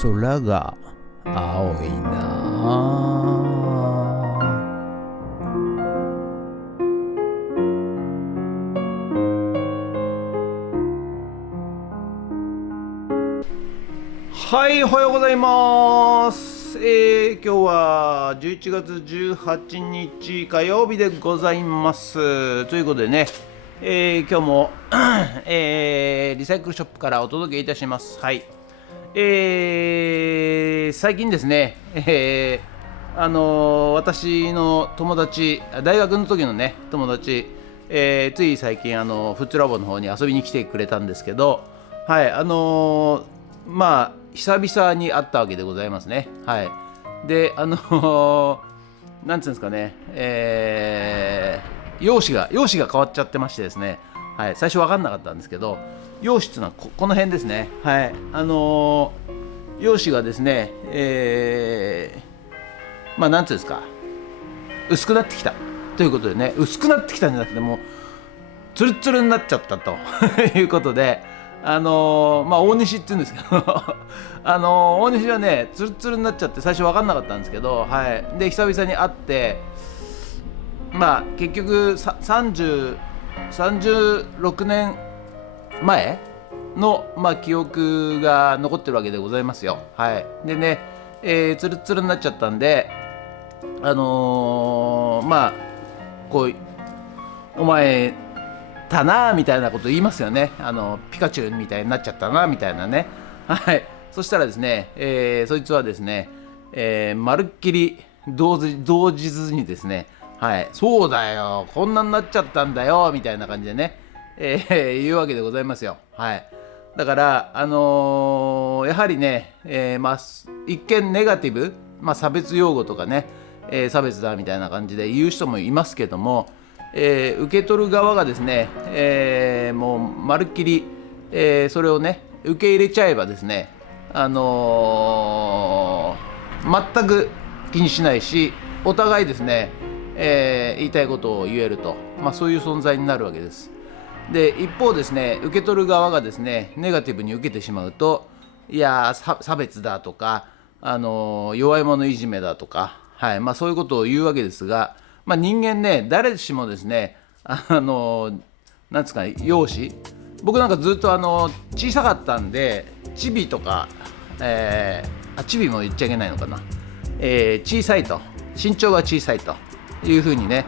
空が青いな。はい、おはようございます。今日は11月18日火曜日でございます。ということでね、今日も、リサイクルショップからお届けいたします。はい。最近ですね、私の友達、大学の時のね友達、つい最近フッツラボの方に遊びに来てくれたんですけど、はい、まあ久々に会ったわけでございますね。はい。でなんていうんですかね、容姿が変わっちゃってましてですね、はい、最初分かんなかったんですけど、容姿っていうのはこの辺ですね。はい。容姿がですね、まあなんていうんですか、薄くなってきたということでね、薄くなってきたんじゃなくてもうツルツルになっちゃったということで、まあ大西って言うんですけど大西はねツルツルになっちゃって最初分かんなかったんですけど、はい。で久々に会って、まあ結局36年前の、まあ、記憶が残ってるわけでございますよ。はい。でね、ツルツルになっちゃったんで、まあこうお前だなみたいなこと言いますよね。ピカチュウみたいになっちゃったなみたいなね。はい。そしたらですね、そいつはですね、まるっきり動じずにですね、はい、そうだよ、こんなになっちゃったんだよみたいな感じでね、言うわけでございますよ。はい。だから、やはりね、まあ、一見ネガティブ、まあ、差別用語とかね、差別だみたいな感じで言う人もいますけども、受け取る側がですね、もうまるっきり、それをね受け入れちゃえばですね、全く気にしないし、お互いですね、言いたいことを言えると、まあ、そういう存在になるわけです。で一方ですね、受け取る側がですねネガティブに受けてしまうと、いや差別だとか、弱い者いじめだとか、はい、まあ、そういうことを言うわけですが、まあ、人間ね誰しもですね、なんですかね、容姿、僕なんかずっと小さかったんで、チビとか、チビも言っちゃいけないのかな、小さいと、身長が小さいというふうにね、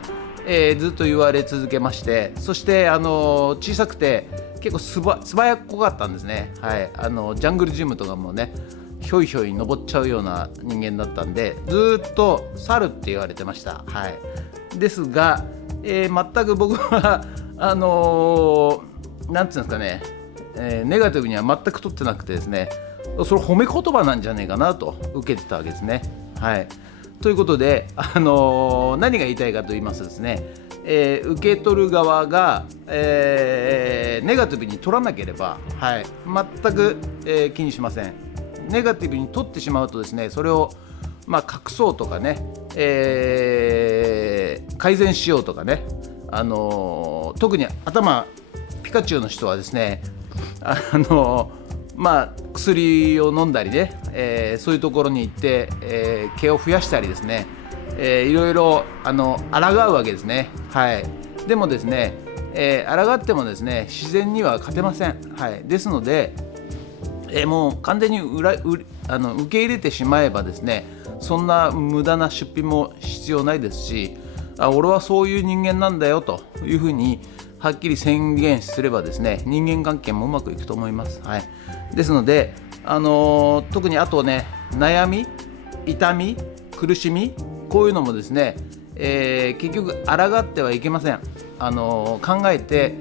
ずっと言われ続けまして、そして小さくて結構素早っこかったんですね。はい。ジャングルジムとかもねひょいひょい登っちゃうような人間だったんで、ずっと猿って言われてました。はい。ですが、全く僕はなんていうんですかね、ネガティブには全く取ってなくてですね、それ褒め言葉なんじゃねえかなと受けてたわけですね。はい。ということで、何が言いたいかと言いますとですね、受け取る側が、ネガティブに取らなければ、はい、全く、気にしません。ネガティブに取ってしまうとですね、それを、まあ、隠そうとかね、改善しようとかね、特に頭ピカチュウの人はですね、まあ、薬を飲んだりね、そういうところに行って、毛を増やしたりですね、いろいろ抗うわけですね。はい。でもですね、抗ってもですね自然には勝てません。はい。ですので、もう完全に受け入れてしまえばですね、そんな無駄な出費も必要ないですし、俺はそういう人間なんだよというふうにはっきり宣言すればですね、人間関係もうまくいくと思います。はい。ですので、特にあとね、悩み、痛み、苦しみ、こういうのもですね、結局抗ってはいけません。考えて、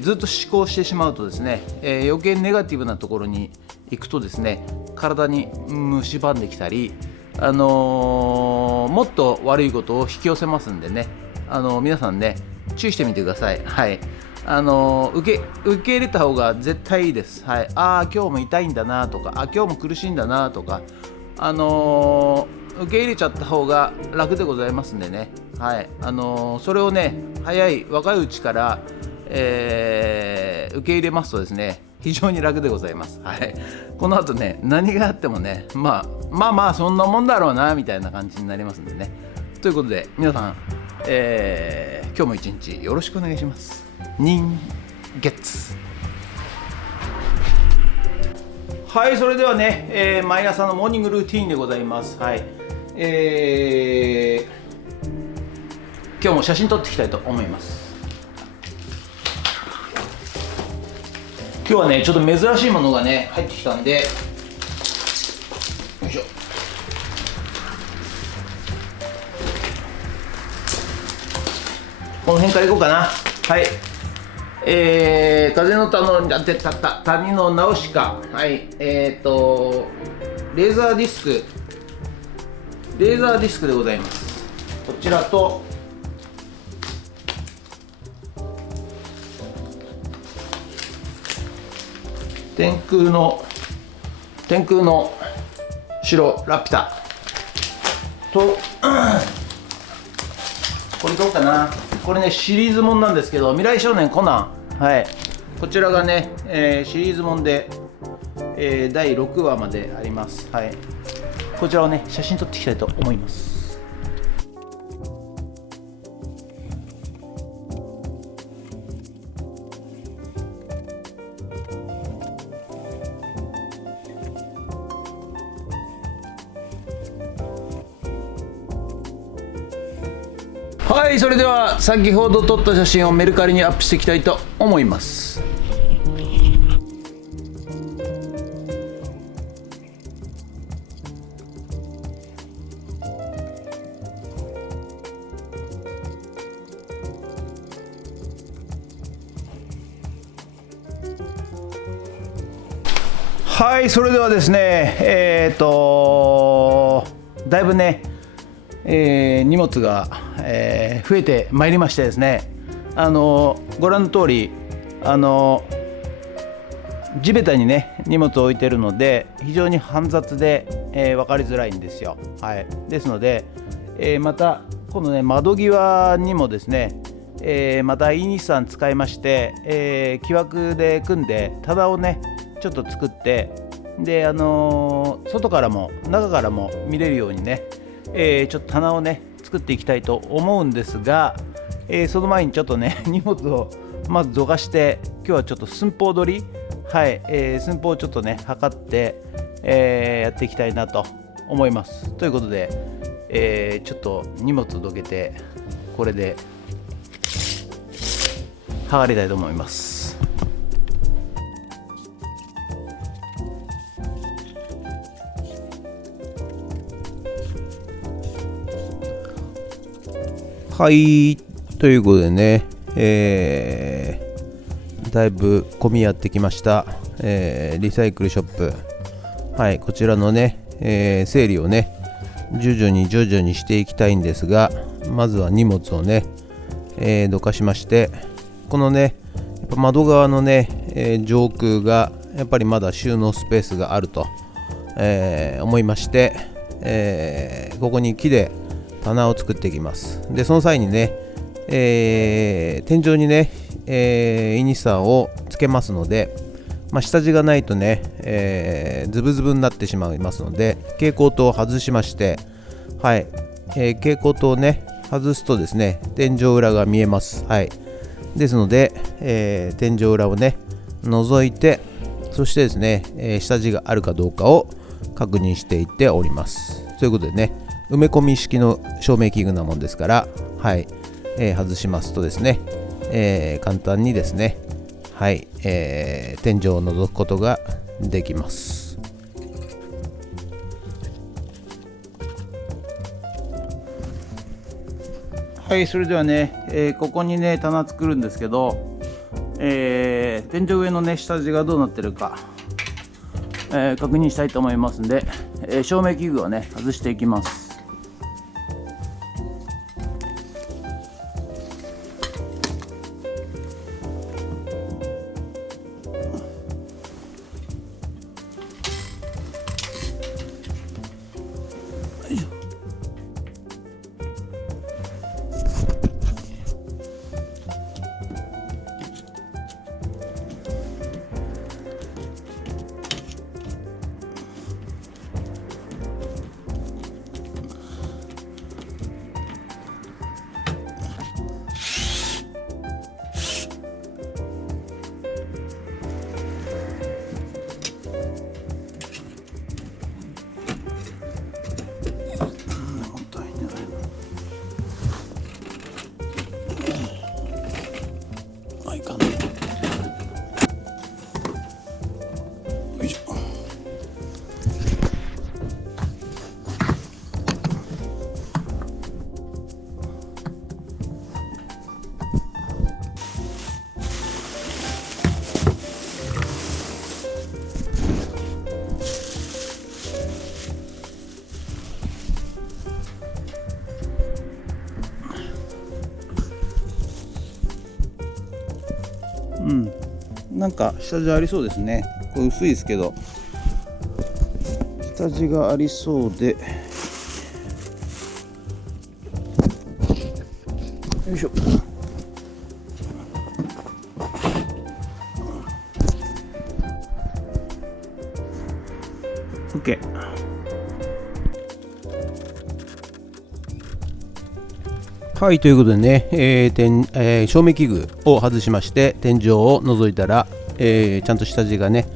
ずっと思考してしまうとですね、余計ネガティブなところに行くとですね、体に蝕んできたり、もっと悪いことを引き寄せますんでね、皆さんね注意してみてください。はい。受け入れた方が絶対いいです。はい。今日も痛いんだなとか、今日も苦しいんだなとか、受け入れちゃった方が楽でございますんでね。はい。それをね若いうちから、受け入れますとですね、非常に楽でございます。はい、この後ね、何があってもね、まあそんなもんだろうなみたいな感じになりますんでね。ということで皆さん、今日も一日よろしくお願いします。人月。はい、それではね、毎朝のモーニングルーティーンでございます。はい、今日も写真撮っていきたいと思います。今日はね、ちょっと珍しいものがね入ってきたんで、よいしょ。この辺からいこうかな。はい、風の谷のナウシカ、はい、レーザーディスクでございます。こちらと天空の白ラピュタと、これどうかな。これね、シリーズもんなんですけど、未来少年コナン、はい、こちらがね、シリーズもんで、第6話まであります。はい、こちらをね、写真撮っていきたいと思います。はい、それでは先ほど撮った写真をメルカリにアップしていきたいと思います。はい、それではですね、だいぶね、荷物が、増えてまいりましてですね、ご覧の通り地べたにね荷物を置いてるので非常に煩雑で、分かりづらいんですよ。はい、ですので、またこのね窓際にもですね、またイーニスさん使いまして、木枠で組んで棚をねちょっと作って、で外からも中からも見れるようにね、ちょっと棚をね作っていきたいと思うんですが、その前にちょっとね荷物をまずどかして、今日はちょっと寸法取り、はい、寸法をちょっとね測って、やっていきたいなと思います。ということで、ちょっと荷物をどけてこれで測りたいと思います。はい、ということでね、だいぶ混み合ってきました、リサイクルショップ。はい、こちらのね、整理をね徐々にしていきたいんですが、まずは荷物をね、どかしまして、このねやっぱ窓側のね、上空がやっぱりまだ収納スペースがあると、思いまして、ここに木で棚を作っていきます。でその際にね、天井にね、イニサーをつけますので、下地がないとね、ズブズブになってしまいますので、蛍光灯を外しまして、はい、蛍光灯をね外すとですね天井裏が見えます。はい、ですので、天井裏をね覗いて、そしてですね、下地があるかどうかを確認していっております。ということでね、埋め込み式の照明器具なもんですから、はい、外しますとですね、簡単にですね、はい、天井を覗くことができます。はい、それではね、ここにね棚作るんですけど、天井上のね下地がどうなってるか、確認したいと思いますんで、照明器具をね外していきます。なんか下地ありそうですね。これ薄いですけど下地がありそうで、よいしょ。OK。はい、ということでね、照明器具を外しまして天井を覗いたら、ちゃんと下地がね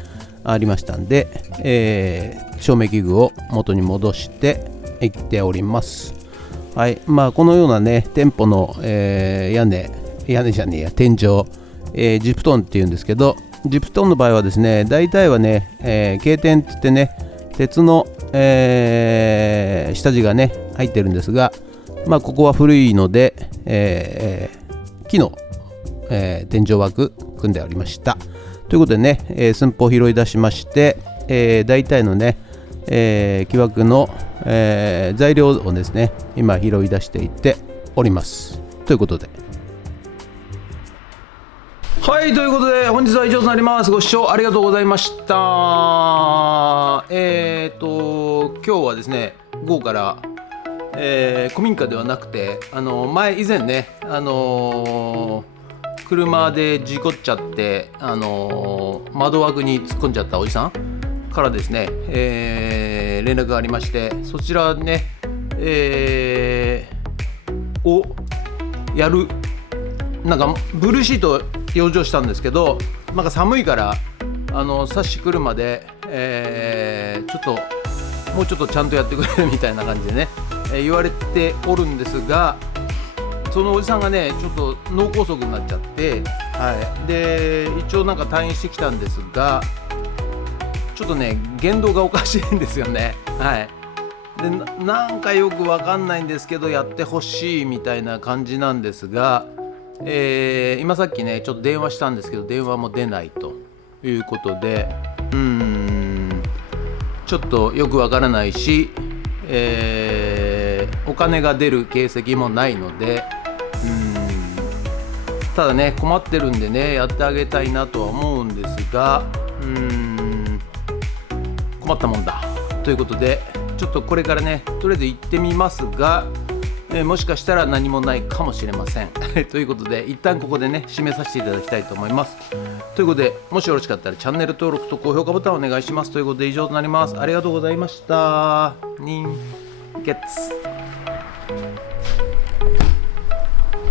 ありましたんで、照明器具を元に戻していっております。はい、このようなね店舗の、屋根じゃねえや天井、ジプトンっていうんですけど、ジプトンの場合はですね、大体はね、軽天って言ってね鉄の、下地がね入ってるんですが、ここは古いので、木の、天井枠組んでありました。ということでね、寸法を拾い出しまして、大体のね、木枠の、材料をですね今拾い出していっております。ということで、はい、ということで本日は以上となります。ご視聴ありがとうございました。今日はですね午後から、古民家ではなくて以前ね車で事故っちゃって、窓枠に突っ込んじゃったおじさんからですね、連絡がありまして、そちらね、をやるなんかブルーシート養生したんですけど、なんか寒いからサッシ来るまで、ちょっともうちょっとちゃんとやってくれるみたいな感じでね、言われておるんですが、そのおじさんがねちょっと脳梗塞になっちゃって、で一応なんか退院してきたんですが、ちょっとね言動がおかしいんですよね。でなんかよくわかんないんですけどやってほしいみたいな感じなんですが、今さっきねちょっと電話したんですけど電話も出ないということで、ちょっとよくわからないし、お金が出る形跡もないので、ただね困ってるんでねやってあげたいなとは思うんですが、困ったもんだということで、ちょっとこれからねとりあえず行ってみますが、もしかしたら何もないかもしれませんということで一旦ここでね締めさせていただきたいと思います。ということで、もしよろしかったらチャンネル登録と高評価ボタンをお願いします。ということで以上となります。ありがとうございました。ニンゲッツ。